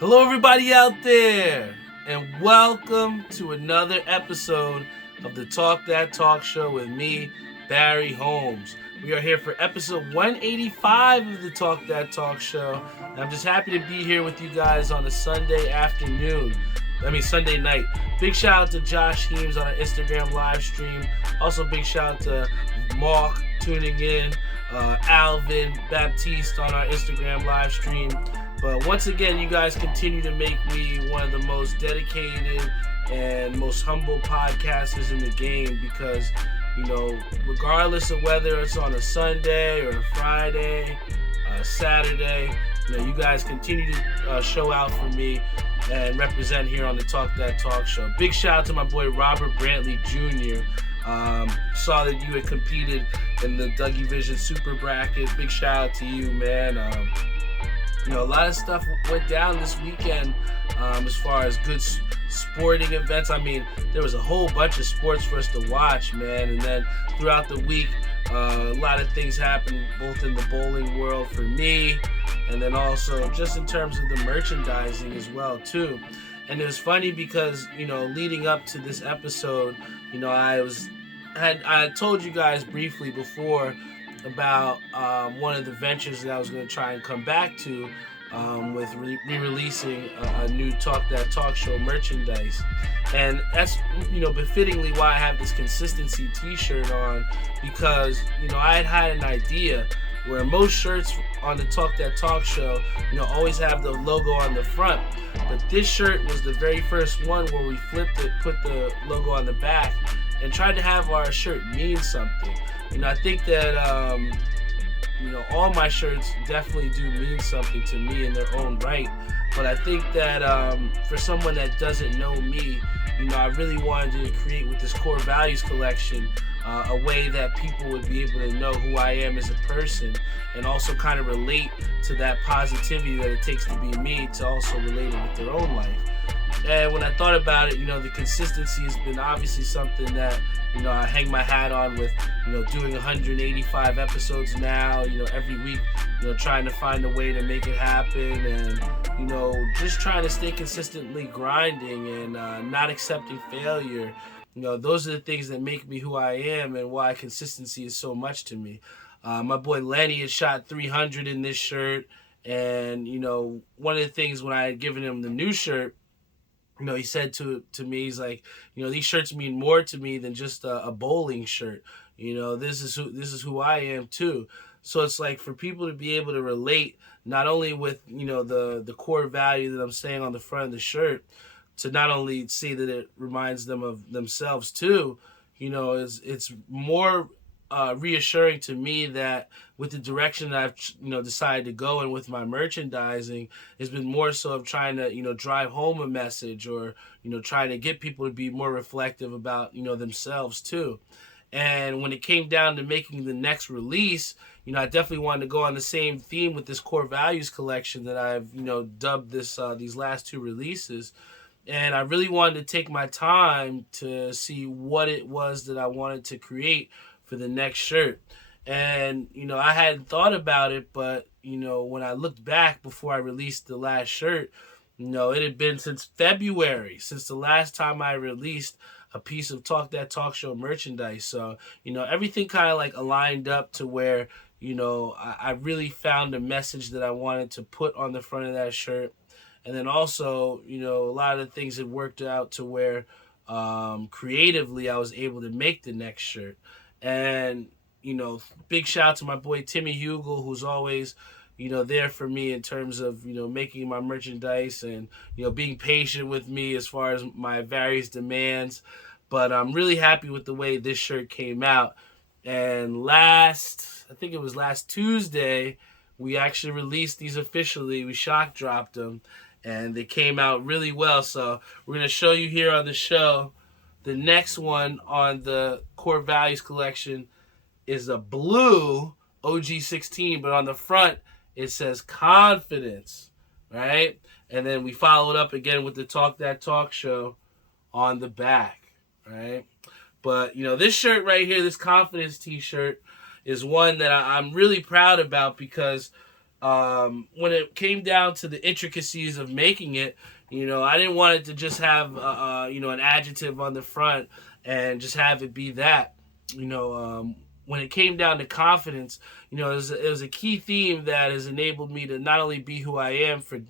Hello, everybody out there, and welcome to another episode of the Talk That Talk Show with me, Barry Holmes. We are here for episode 185 of the Talk That Talk Show, and I'm just happy to be here with you guys on a Sunday afternoon. Sunday night. Big shout out to Josh Heems on our Instagram live stream. Also, big shout out to Mark tuning in, Alvin Baptiste on our Instagram live stream. But once again, you guys continue to make me one of the most dedicated and most humble podcasters in the game because, regardless of whether it's on a Sunday or a Friday, Saturday, you guys continue to show out for me and represent here on the Talk That Talk Show. Big shout out to my boy Robert Brantley Jr. Saw that you had competed in the Dougie Vision Super Bracket. Big shout out to you, man. A lot of stuff went down this weekend as far as good sporting events. There was a whole bunch of sports for us to watch, man. And then throughout the week, a lot of things happened both in the bowling world for me and then also just in terms of the merchandising as well, too. And it was funny because, leading up to this episode, I told you guys briefly before about one of the ventures that I was going to try and come back to with re-releasing a new Talk That Talk Show merchandise. And that's, befittingly why I have this consistency t-shirt on because, I had an idea where most shirts on the Talk That Talk Show, always have the logo on the front. But this shirt was the very first one where we flipped it, put the logo on the back, and tried to have our shirt mean something. I think that, all my shirts definitely do mean something to me in their own right. But I think that for someone that doesn't know me, I really wanted to create with this core values collection a way that people would be able to know who I am as a person and also kind of relate to that positivity that it takes to be me to also relate it with their own life. And when I thought about it, the consistency has been obviously something that, I hang my hat on with, doing 185 episodes now, every week, trying to find a way to make it happen and, just trying to stay consistently grinding and not accepting failure. Those are the things that make me who I am and why consistency is so much to me. My boy Lenny had shot 300 in this shirt. And, one of the things when I had given him the new shirt, he said to me, he's like, these shirts mean more to me than just a bowling shirt. This is who I am too. So it's like for people to be able to relate not only with, the core value that I'm saying on the front of the shirt, to not only see that it reminds them of themselves too, it's more reassuring to me that with the direction that I've decided to go in with my merchandising has been more so of trying to drive home a message or trying to get people to be more reflective about themselves too. And when it came down to making the next release, I definitely wanted to go on the same theme with this core values collection that I've dubbed these last two releases. And I really wanted to take my time to see what it was that I wanted to create for the next shirt. And, I hadn't thought about it, but, when I looked back before I released the last shirt, it had been since February, since the last time I released a piece of Talk That Talk Show merchandise. So, everything kind of like aligned up to where, I really found a message that I wanted to put on the front of that shirt. And then also, a lot of the things had worked out to where creatively I was able to make the next shirt. And, big shout out to my boy Timmy Hugel, who's always, there for me in terms of, making my merchandise and, being patient with me as far as my various demands. But I'm really happy with the way this shirt came out. And I think it was last Tuesday, we actually released these officially. We shock dropped them. And they came out really well. So we're going to show you here on the show. The next one on the Core Values collection is a blue OG16, but on the front it says confidence, right? And then we follow it up again with the Talk That Talk Show on the back, right? But, this shirt right here, this confidence t-shirt, is one that I'm really proud about because, when it came down to the intricacies of making it, I didn't want it to just have an adjective on the front and just have it be that. When it came down to confidence, it was a key theme that has enabled me to not only be who I am for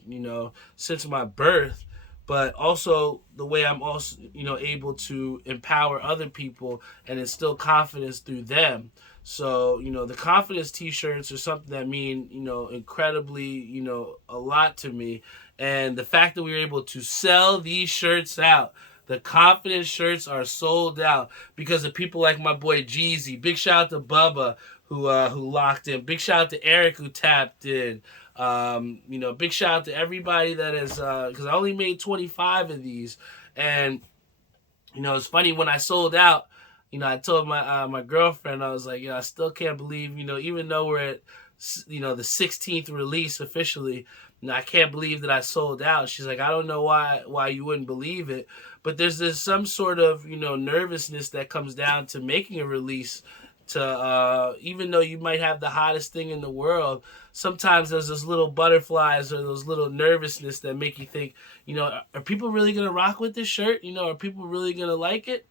since my birth, but also the way I'm also able to empower other people and instill confidence through them. So, the confidence t-shirts are something that mean, incredibly, a lot to me. And the fact that we were able to sell these shirts out, the confidence shirts are sold out because of people like my boy Jeezy. Big shout out to Bubba who locked in. Big shout out to Eric who tapped in. Big shout out to everybody that is because I only made 25 of these, and it's funny when I sold out. I told my girlfriend, I was like, I still can't believe, even though we're at, the 16th release officially, I can't believe that I sold out. She's like, I don't know why you wouldn't believe it, but there's this some sort of nervousness that comes down to making a release. To even though you might have the hottest thing in the world, sometimes there's those little butterflies or those little nervousness that make you think, are people really gonna rock with this shirt? Are people really gonna like it?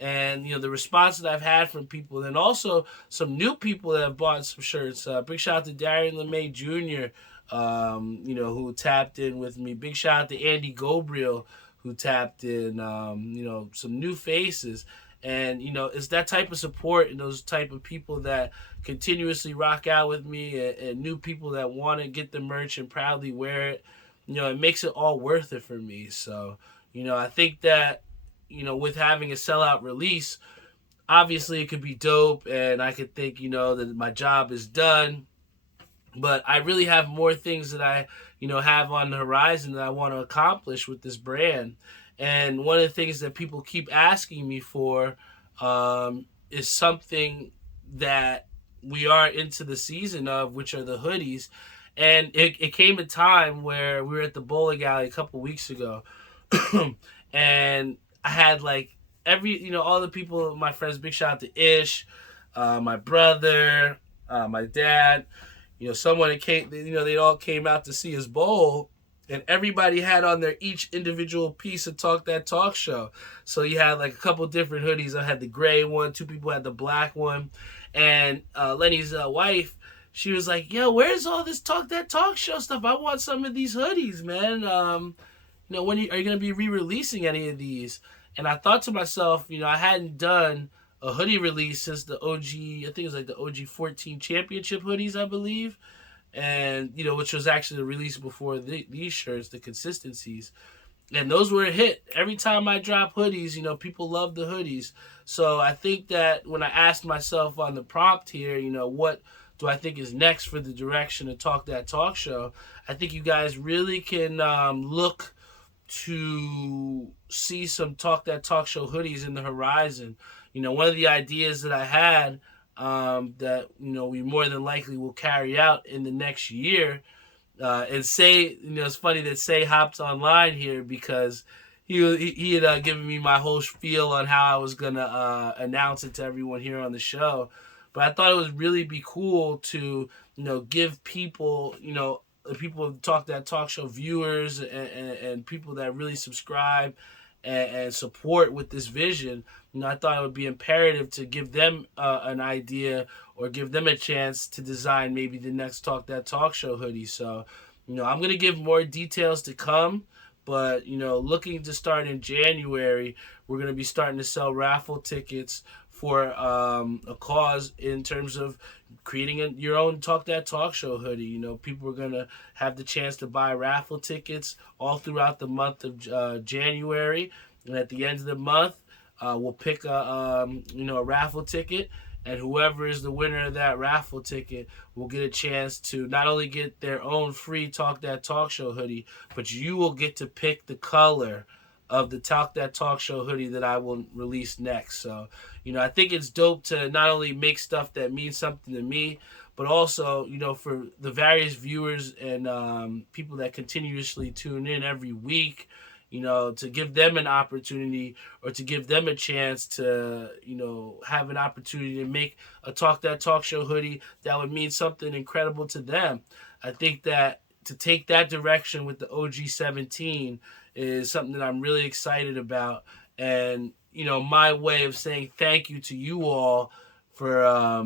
And the response that I've had from people, and also some new people that have bought some shirts. Big shout out to Darian LeMay Jr. Who tapped in with me. Big shout out to Andy Gobriel who tapped in. Some new faces, and it's that type of support and those type of people that continuously rock out with me, and new people that want to get the merch and proudly wear it. It makes it all worth it for me. So I think that with having a sellout release, obviously it could be dope, and I could think, that my job is done. But I really have more things that I, have on the horizon that I want to accomplish with this brand. And one of the things that people keep asking me for is something that we are into the season of, which are the hoodies. And it came a time where we were at the bowling alley a couple weeks ago, and I had like all the people, my friends. Big shout out to Ish, my brother, my dad. Someone that came. They all came out to see his bowl, and everybody had on their each individual piece of Talk That Talk Show. So you had like a couple different hoodies. I had the gray one. Two people had the black one, and Lenny's wife. She was like, "Yo, where's all this Talk That Talk Show stuff? I want some of these hoodies, man. When are you going to be re-releasing any of these?" And I thought to myself, I hadn't done a hoodie release since the OG, I think it was like the OG 14 championship hoodies, I believe. And, which was actually the release before these shirts, the consistencies. And those were a hit. Every time I drop hoodies, people love the hoodies. So I think that when I asked myself on the prompt here, what do I think is next for the direction of Talk That Talk Show, I think you guys really can look to see some Talk That Talk Show hoodies in the horizon. One of the ideas that I had that, we more than likely will carry out in the next year. And Say, it's funny that Say hopped online here because he had given me my whole spiel on how I was going to announce it to everyone here on the show. But I thought it would really be cool to, give people, the people who Talk That Talk Show viewers and people that really subscribe and support with this vision, I thought it would be imperative to give them an idea or give them a chance to design maybe the next Talk That Talk Show hoodie. So, I'm going to give more details to come, but, looking to start in January, we're going to be starting to sell raffle tickets for a cause in terms of creating your own Talk That Talk Show hoodie. People are going to have the chance to buy raffle tickets all throughout the month of January. And at the end of the month, we'll pick a raffle ticket. And whoever is the winner of that raffle ticket will get a chance to not only get their own free Talk That Talk Show hoodie, but you will get to pick the color of the Talk That Talk Show hoodie that I will release next. So, I think it's dope to not only make stuff that means something to me, but also, for the various viewers and people that continuously tune in every week, to give them an opportunity or to give them a chance to, have an opportunity to make a Talk That Talk Show hoodie that would mean something incredible to them. I think that to take that direction with the OG 17 is something that I'm really excited about. And, my way of saying thank you to you all for,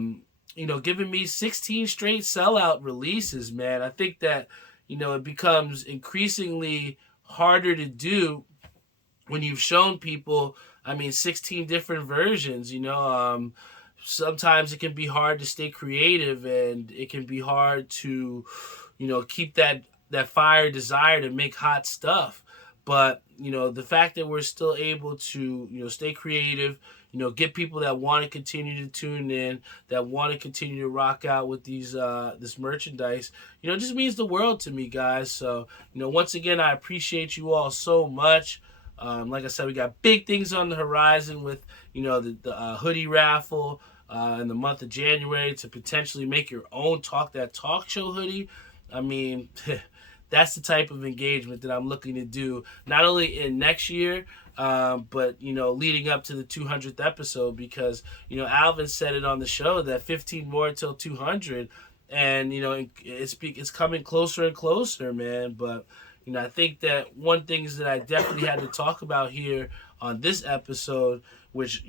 giving me 16 straight sellout releases, man. I think that, it becomes increasingly harder to do when you've shown people, 16 different versions. Sometimes it can be hard to stay creative, and it can be hard to, keep that fire desire to make hot stuff. But the fact that we're still able to stay creative, get people that want to continue to tune in, that want to continue to rock out with this merchandise, just means the world to me, guys. So once again, I appreciate you all so much. Like I said, we got big things on the horizon with the hoodie raffle in the month of January, to potentially make your own Talk That Talk Show hoodie. I mean, that's the type of engagement that I'm looking to do, not only in next year, but leading up to the 200th episode, because Alvin said it on the show that 15 more till 200, and it's coming closer and closer, man. But I think that one things that I definitely had to talk about here on this episode, which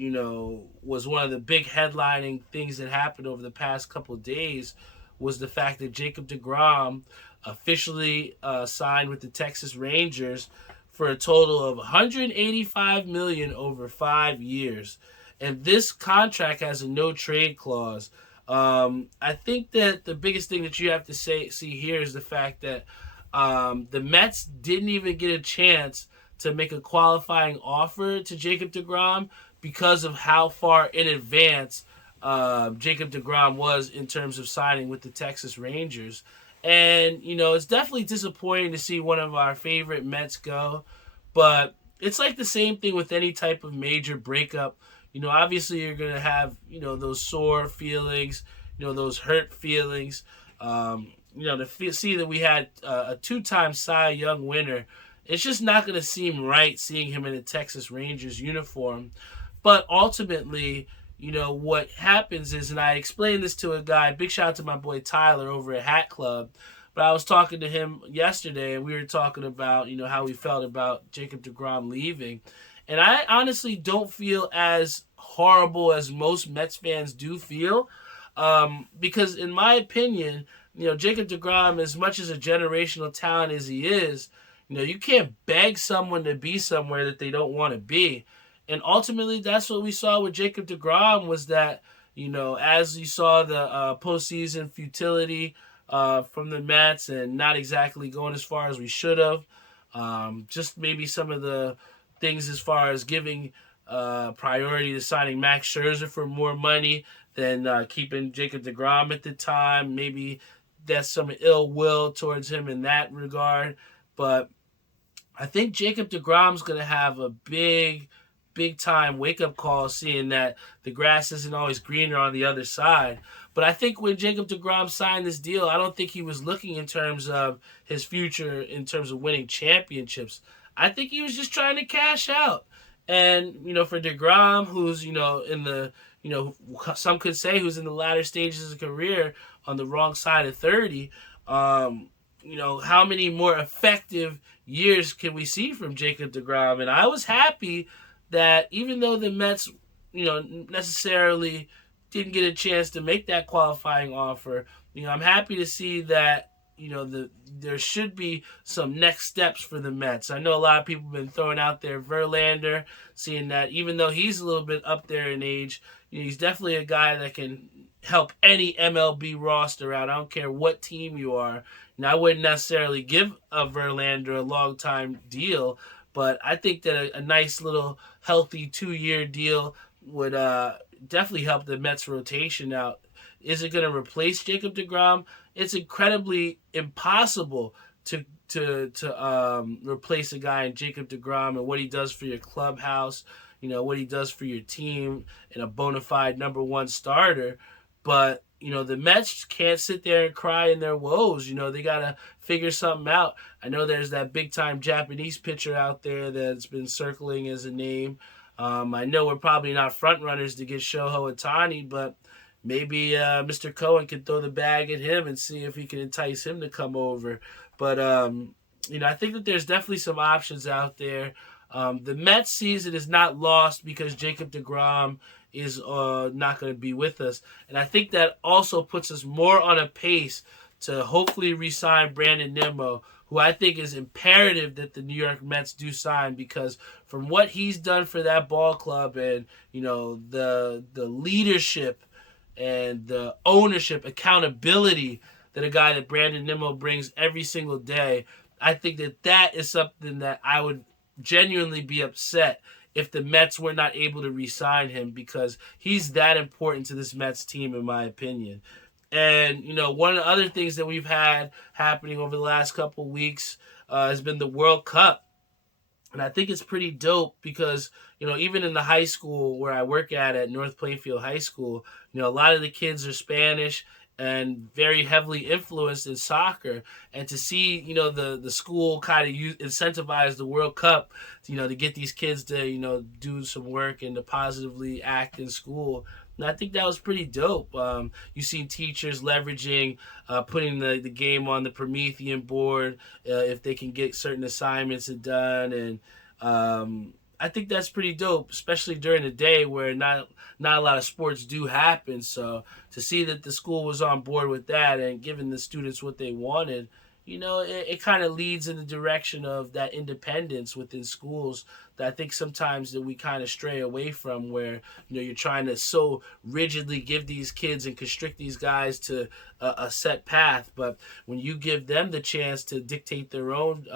was one of the big headlining things that happened over the past couple of days, was the fact that Jacob deGrom officially signed with the Texas Rangers for a total of $185 million over 5 years, and this contract has a no trade clause. I think that the biggest thing that you have to see here is the fact that the Mets didn't even get a chance to make a qualifying offer to Jacob deGrom because of how far in advance Jacob deGrom was in terms of signing with the Texas Rangers. And, it's definitely disappointing to see one of our favorite Mets go. But it's like the same thing with any type of major breakup. Obviously you're going to have, those sore feelings, those hurt feelings. To see that we had a two-time Cy Young winner, it's just not going to seem right seeing him in a Texas Rangers uniform. But ultimately, what happens is, and I explained this to a guy, big shout out to my boy Tyler over at Hat Club, but I was talking to him yesterday, and we were talking about, how we felt about Jacob deGrom leaving. And I honestly don't feel as horrible as most Mets fans do feel, because in my opinion, Jacob deGrom, as much as a generational talent as he is, you can't beg someone to be somewhere that they don't want to be. And ultimately, that's what we saw with Jacob deGrom, was that, as you saw the postseason futility from the Mets and not exactly going as far as we should have, just maybe some of the things as far as giving priority to signing Max Scherzer for more money than keeping Jacob deGrom at the time. Maybe that's some ill will towards him in that regard. But I think Jacob deGrom's going to have a big time wake-up call, seeing that the grass isn't always greener on the other side. But I think when Jacob deGrom signed this deal, I don't think he was looking in terms of his future, in terms of winning championships. I think he was just trying to cash out. And, for deGrom, who's, in the, some could say who's in the latter stages of his career on the wrong side of 30, how many more effective years can we see from Jacob deGrom? And I was happy that even though the Mets, necessarily didn't get a chance to make that qualifying offer, I'm happy to see that, there should be some next steps for the Mets. I know a lot of people have been throwing out there Verlander, seeing that even though he's a little bit up there in age, he's definitely a guy that can help any MLB roster out. I don't care what team you are. Now, I wouldn't necessarily give a Verlander a long-time deal, but I think that a nice little healthy 2-year deal would definitely help the Mets rotation out. Is it going to replace Jacob deGrom? It's incredibly impossible to replace a guy in Jacob deGrom and what he does for your clubhouse, what he does for your team, and a bona fide number one starter. But, the Mets can't sit there and cry in their woes. They got to figure something out. I know there's that big-time Japanese pitcher out there that's been circling as a name. I know we're probably not front runners to get Shohei Ohtani, but, maybe Mr. Cohen can throw the bag at him and see if he can entice him to come over. But I think that there's definitely some options out there. The Mets season is not lost because Jacob deGrom is not going to be with us, and I think that also puts us more on a pace to hopefully re-sign Brandon Nimmo, who I think is imperative that the New York Mets do sign, because from what he's done for that ball club, and the leadership and the ownership, accountability that a guy that Brandon Nimmo brings every single day, I think that that is something that I would genuinely be upset if the Mets were not able to re-sign him, because he's that important to this Mets team, in my opinion. And one of the other things that we've had happening over the last couple of weeks has been the World Cup. And I think it's pretty dope because, even in the high school where I work at North Plainfield High School, a lot of the kids are Spanish and very heavily influenced in soccer. And to see, the school kind of incentivize the World Cup, to get these kids to, do some work and to positively act in school. And I think that was pretty dope. You see teachers leveraging, putting the game on the Promethean board if they can get certain assignments done, and I think that's pretty dope, especially during the day where not a lot of sports do happen. So to see that the school was on board with that and giving the students what they wanted, it kind of leads in the direction of that independence within schools that I think sometimes that we kind of stray away from, where you're trying to so rigidly give these kids and constrict these guys to a set path. But when you give them the chance to dictate their own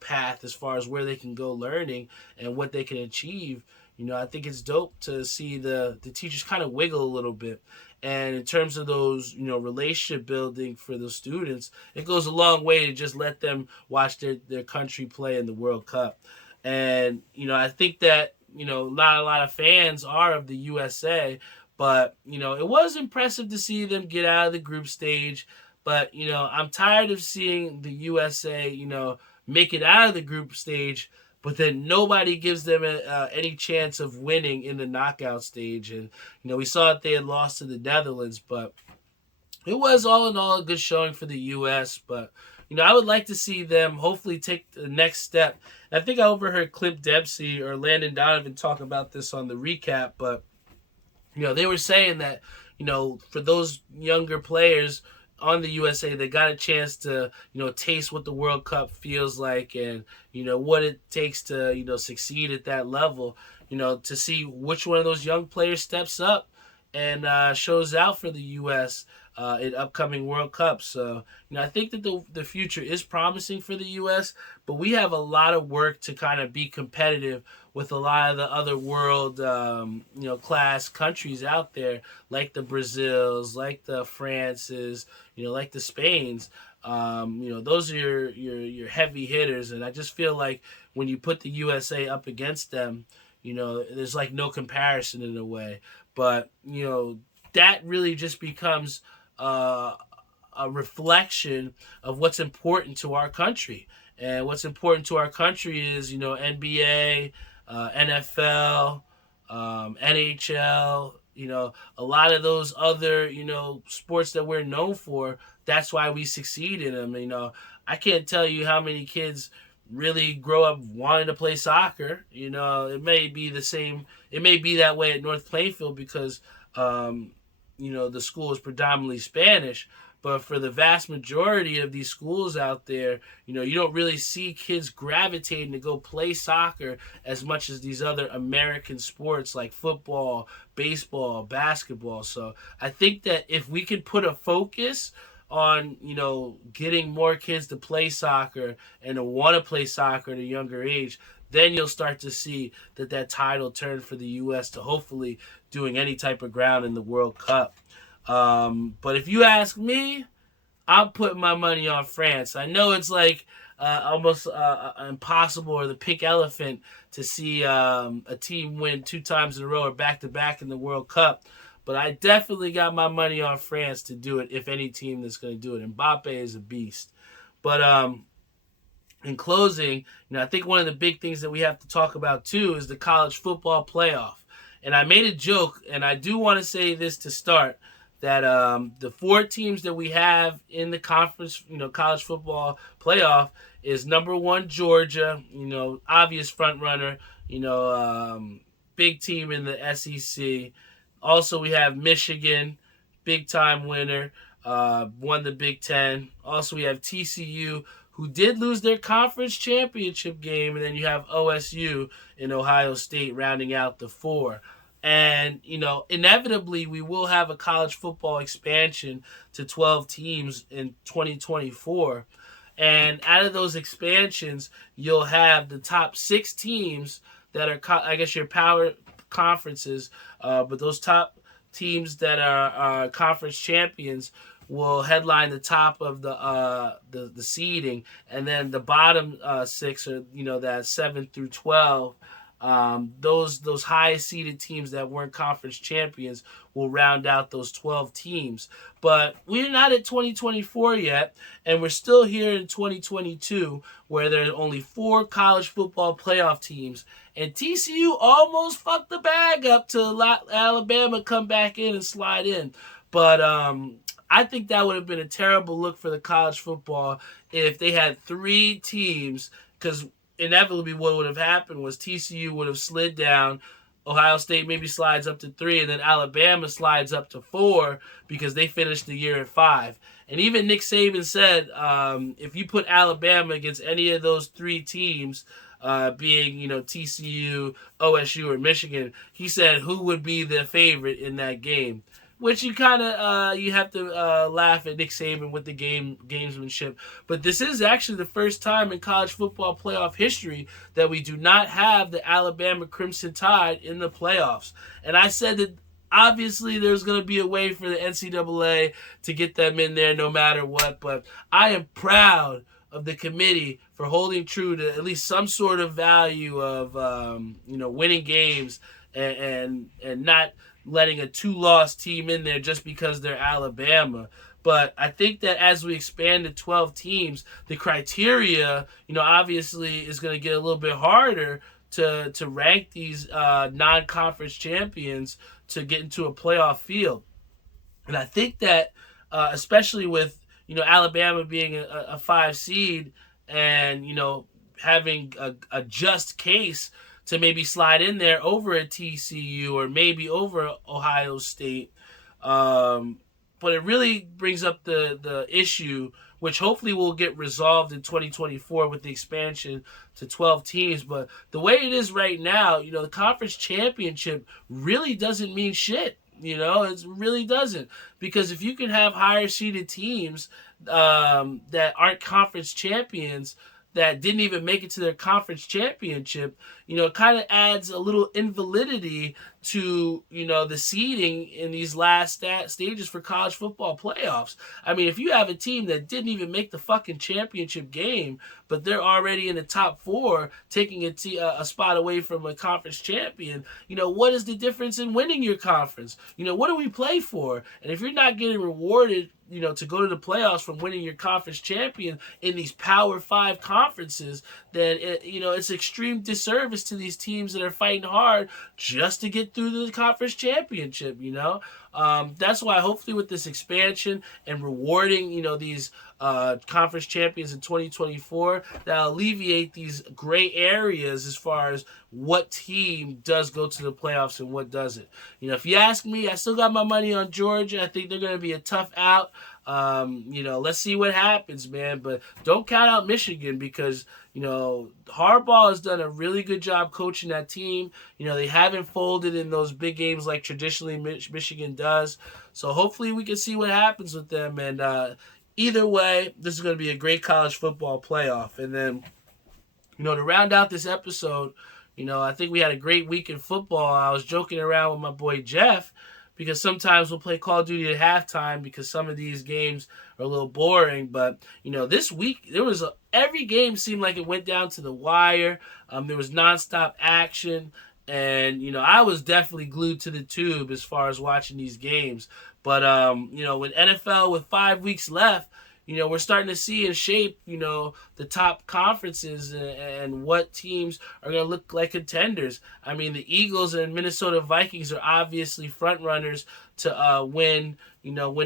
path as far as where they can go learning and what they can achieve, I think it's dope to see the teachers kind of wiggle a little bit. And in terms of those, relationship building for the students, it goes a long way to just let them watch their country play in the World Cup. And, I think that, not a lot of fans are of the USA, but, it was impressive to see them get out of the group stage. But, I'm tired of seeing the USA, make it out of the group stage, but then nobody gives them any chance of winning in the knockout stage. And, we saw that they had lost to the Netherlands, but it was all in all a good showing for the U.S., but, I would like to see them hopefully take the next step. I think I overheard Clint Dempsey or Landon Donovan talk about this on the recap, but, they were saying that, for those younger players on the USA, they got a chance to, taste what the World Cup feels like, and, what it takes to, succeed at that level, to see which one of those young players steps up and shows out for the U.S. In upcoming World Cups. So, I think that the future is promising for the U.S., but we have a lot of work to kind of be competitive with a lot of the other world, class countries out there, like the Brazils, like the Frances, like the Spains. Those are your heavy hitters, and I just feel like when you put the USA up against them, there's like no comparison in a way. But that really just becomes a reflection of what's important to our country. And what's important to our country is, NBA, NFL, NHL, a lot of those other, sports that we're known for. That's why we succeed in them. I can't tell you how many kids really grow up wanting to play soccer. It may be the same. It may be that way at North Plainfield because, the school is predominantly Spanish. But for the vast majority of these schools out there, you don't really see kids gravitating to go play soccer as much as these other American sports like football, baseball, basketball. So I think that if we could put a focus on, getting more kids to play soccer and to want to play soccer at a younger age, then you'll start to see that tide will turn for the U.S. to hopefully doing any type of ground in the World Cup. But if you ask me, I'm putting my money on France. I know it's like almost impossible or the pink elephant to see a team win 2 times in a row or back-to-back in the World Cup. But I definitely got my money on France to do it, if any team that's going to do it. Mbappe is a beast. But in closing, I think one of the big things that we have to talk about too is the college football playoff. And I made a joke, and I do want to say this to start, that the four teams that we have in the conference, college football playoff is number one Georgia, obvious front runner, big team in the SEC. Also, we have Michigan, big time winner, won the Big Ten. Also, we have TCU, who did lose their conference championship game, and then you have OSU in Ohio State rounding out the four. And, inevitably, we will have a college football expansion to 12 teams in 2024. And out of those expansions, you'll have the top six teams that are, I guess, your power conferences. But those top teams that are conference champions will headline the top of the seeding, and then the bottom six are that 7 through 12. Those highest seeded teams that weren't conference champions will round out those 12 teams. But we're not at 2024 yet, and we're still here in 2022, where there are only 4 college football playoff teams. And TCU almost fucked the bag up to Alabama come back in and slide in. But I think that would have been a terrible look for the college football if they had 3 teams, because inevitably what would have happened was TCU would have slid down, Ohio State maybe slides up to 3, and then Alabama slides up to 4 because they finished the year at 5. And even Nick Saban said, if you put Alabama against any of those 3 teams, being TCU, OSU, or Michigan, he said who would be the favorite in that game. Which you kind of you have to laugh at Nick Saban with the gamesmanship. But this is actually the first time in college football playoff history that we do not have the Alabama Crimson Tide in the playoffs. And I said that obviously there's going to be a way for the NCAA to get them in there no matter what. But I am proud of the committee for holding true to at least some sort of value of winning games and not letting a 2-loss team in there just because they're Alabama. But I think that as we expand to 12 teams, the criteria, obviously is going to get a little bit harder to rank these non-conference champions to get into a playoff field. And I think that especially with, Alabama being a 5 seed and, having a just case to maybe slide in there over a TCU or maybe over Ohio State. But it really brings up the issue, which hopefully will get resolved in 2024 with the expansion to 12 teams. But the way it is right now, the conference championship really doesn't mean shit. It really doesn't. Because if you can have higher seeded teams that aren't conference champions, that didn't even make it to their conference championship, it kind of adds a little invalidity to, the seeding in these last stages for college football playoffs. I mean, if you have a team that didn't even make the fucking championship game, but they're already in the top 4, taking a spot away from a conference champion, what is the difference in winning your conference? What do we play for? And if you're not getting rewarded, to go to the playoffs from winning your conference champion in these Power 5 conferences, then it's extreme disservice to these teams that are fighting hard just to get through the conference championship. That's why hopefully with this expansion and rewarding these conference champions in 2024, that'll alleviate these gray areas as far as what team does go to the playoffs and what doesn't. If you ask me, I still got my money on Georgia. I think they're going to be a tough out. Let's see what happens, man. But don't count out Michigan because, Harbaugh has done a really good job coaching that team. They haven't folded in those big games like traditionally Michigan does. So hopefully we can see what happens with them. And either way, this is going to be a great college football playoff. And then, to round out this episode, I think we had a great week in football. I was joking around with my boy Jeff, because sometimes we'll play Call of Duty at halftime because some of these games are a little boring. But, this week, every game seemed like it went down to the wire. There was nonstop action. And, I was definitely glued to the tube as far as watching these games. But, when NFL with 5 weeks left, we're starting to see and shape, the top conferences and what teams are going to look like contenders. I mean, the Eagles and Minnesota Vikings are obviously front runners to win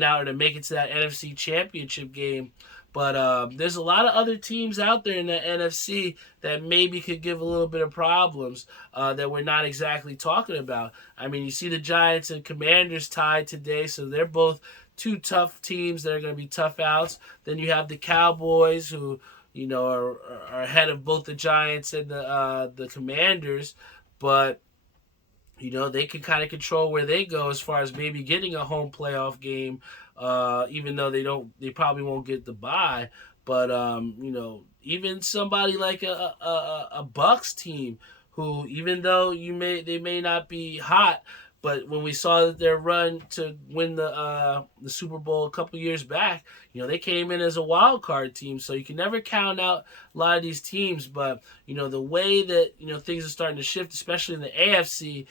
out or to make it to that NFC Championship game. But there's a lot of other teams out there in the NFC that maybe could give a little bit of problems that we're not exactly talking about. I mean, you see the Giants and Commanders tied today, so they're both two tough teams that are going to be tough outs. Then you have the Cowboys, who are ahead of both the Giants and the Commanders, but they can kind of control where they go as far as maybe getting a home playoff game, even though they probably won't get the bye. But even somebody like a Bucks team, who, even though they may not be hot, but when we saw their run to win the Super Bowl a couple years back, they came in as a wild card team. So you can never count out a lot of these teams. But the way that things are starting to shift, especially in the AFC,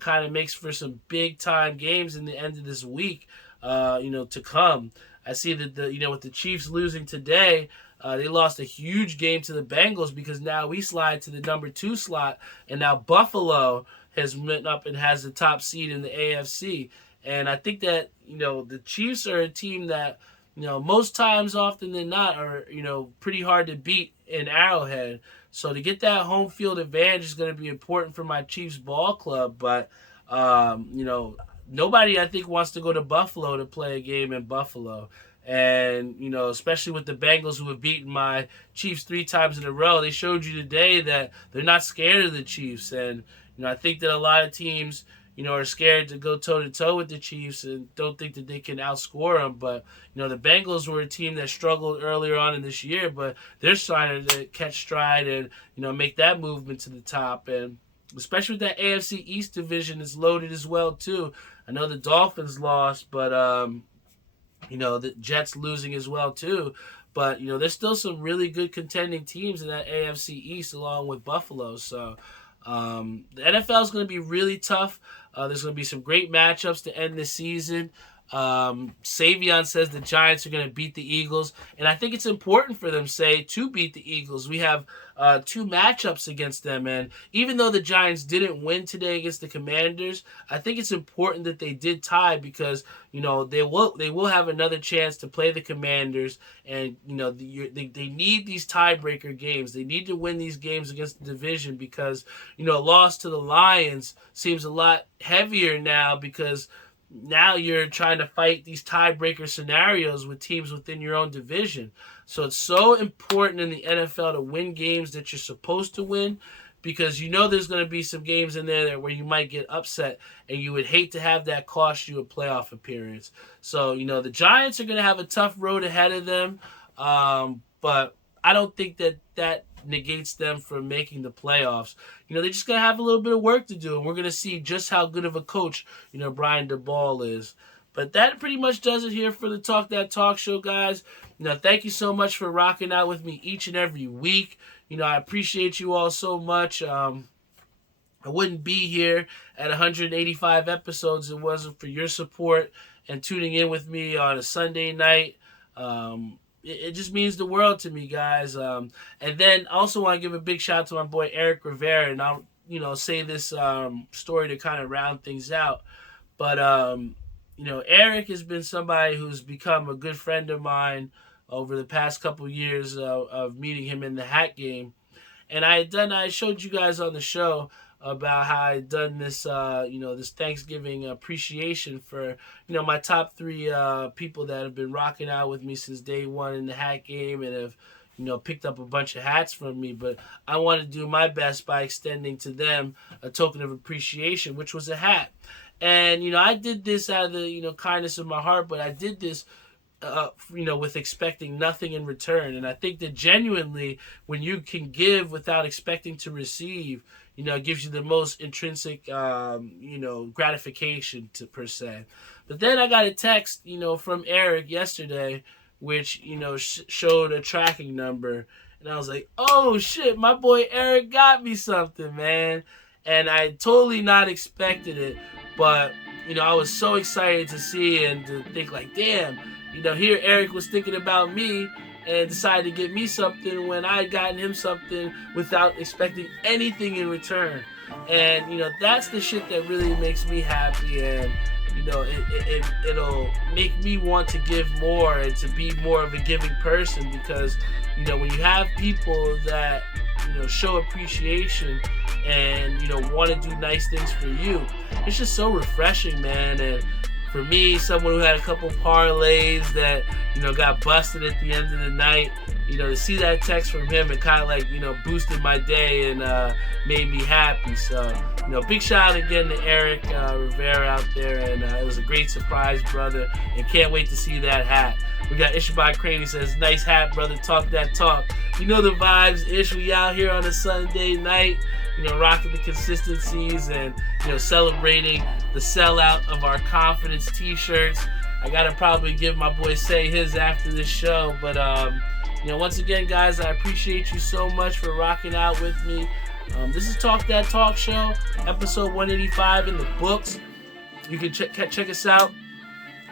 kind of makes for some big time games in the end of this week. To come. I see that with the Chiefs losing today, they lost a huge game to the Bengals, because now we slide to the number 2 slot, and now Buffalo has went up and has the top seed in the AFC. And I think that the Chiefs are a team that most times, often than not, are pretty hard to beat in Arrowhead. So to get that home field advantage is going to be important for my Chiefs ball club. But nobody, I think, wants to go to Buffalo to play a game in Buffalo. And, especially with the Bengals, who have beaten my Chiefs 3 times in a row, they showed you today that they're not scared of the Chiefs. And, I think that a lot of teams, are scared to go toe-to-toe with the Chiefs and don't think that they can outscore them. But, the Bengals were a team that struggled earlier on in this year, but they're starting to catch stride and, make that movement to the top. And especially with that AFC East division is loaded as well, too. I know the Dolphins lost, but the Jets losing as well too. But there's still some really good contending teams in that AFC East along with Buffalo. So the NFL is going to be really tough. There's going to be some great matchups to end the season. Savion says the Giants are going to beat the Eagles, and I think it's important for them, to beat the Eagles. We have 2 matchups against them, and even though the Giants didn't win today against the Commanders, I think it's important that they did tie, because they will have another chance to play the Commanders, and they need these tiebreaker games. They need to win these games against the division, because a loss to the Lions seems a lot heavier now, because now you're trying to fight these tiebreaker scenarios with teams within your own division. So it's so important in the NFL to win games that you're supposed to win, because there's going to be some games in there where you might get upset, and you would hate to have that cost you a playoff appearance. So, the Giants are going to have a tough road ahead of them, but I don't think that negates them from making the playoffs. They're just going to have a little bit of work to do, and we're going to see just how good of a coach, Brian DeBall is. But that pretty much does it here for the Talk That Talk show, guys. Thank you so much for rocking out with me each and every week. I appreciate you all so much. I wouldn't be here at 185 episodes if it wasn't for your support and tuning in with me on a Sunday night. It just means the world to me, guys. And then I also want to give a big shout out to my boy Eric Rivera, and I'll say this story to kind of round things out. But Eric has been somebody who's become a good friend of mine over the past couple years of meeting him in the hat game. And I showed you guys on the show about how I done this, this Thanksgiving appreciation for, my top 3 people that have been rocking out with me since day one in the hat game and have, picked up a bunch of hats from me. But I want to do my best by extending to them a token of appreciation, which was a hat. And, I did this out of the, kindness of my heart, but I did this with expecting nothing in return. And I think that genuinely, when you can give without expecting to receive, it gives you the most intrinsic, gratification per se. But then I got a text, from Eric yesterday, which, showed a tracking number. And I was like, oh shit, my boy Eric got me something, man. And I totally not expected it. But, I was so excited to see and to think like, damn, here Eric was thinking about me and decided to get me something when I had gotten him something without expecting anything in return. And that's the shit that really makes me happy, and it'll make me want to give more and to be more of a giving person, because when you have people that show appreciation and want to do nice things for you, it's just so refreshing, man. And for me, someone who had a couple parlays that got busted at the end of the night, to see that text from him, it kind of like boosted my day and made me happy. So big shout out again to Eric Rivera out there, and it was a great surprise, brother, and can't wait to see that hat. We got Ishabad Craney says, nice hat, brother, talk that talk. The vibes, Ish. We out here on a Sunday night, rocking the consistencies and celebrating the sellout of our confidence t-shirts. I gotta probably give my boy Say his after this show, but once again, guys, I appreciate you so much for rocking out with me. This is Talk That Talk Show, episode 185 in the books. You can check us out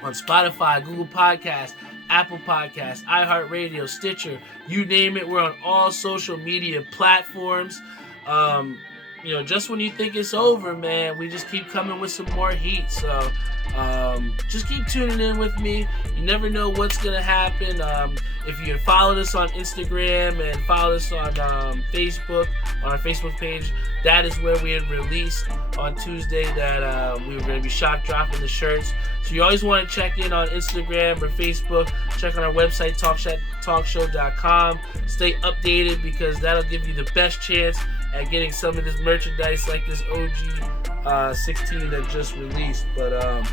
on Spotify, Google Podcasts, Apple Podcasts, iHeartRadio, Stitcher, you name it. We're on all social media platforms. Just when you think it's over, man, we just keep coming with some more heat. So just keep tuning in with me. You never know what's going to happen. If you had followed us on Instagram and followed us on Facebook, on our Facebook page, that is where we had released on Tuesday that we were going to be shock dropping the shirts. So you always want to check in on Instagram or Facebook. Check on our website, talkshow.com. Stay updated, because that'll give you the best chance at getting some of this merchandise like this OG 16 that just released. But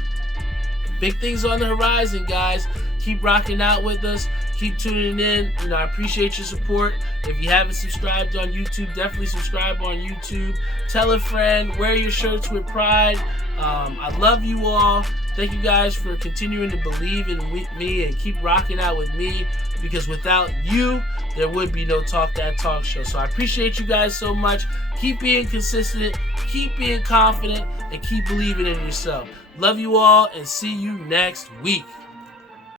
big things on the horizon, guys. Keep rocking out with us. Keep tuning in. I appreciate your support. If you haven't subscribed on YouTube, definitely subscribe on YouTube. Tell a friend. Wear your shirts with pride. I love you all. Thank you guys for continuing to believe in me and keep rocking out with me, because without you, there would be no Talk That Talk Show. So I appreciate you guys so much. Keep being consistent, keep being confident, and keep believing in yourself. Love you all, and see you next week.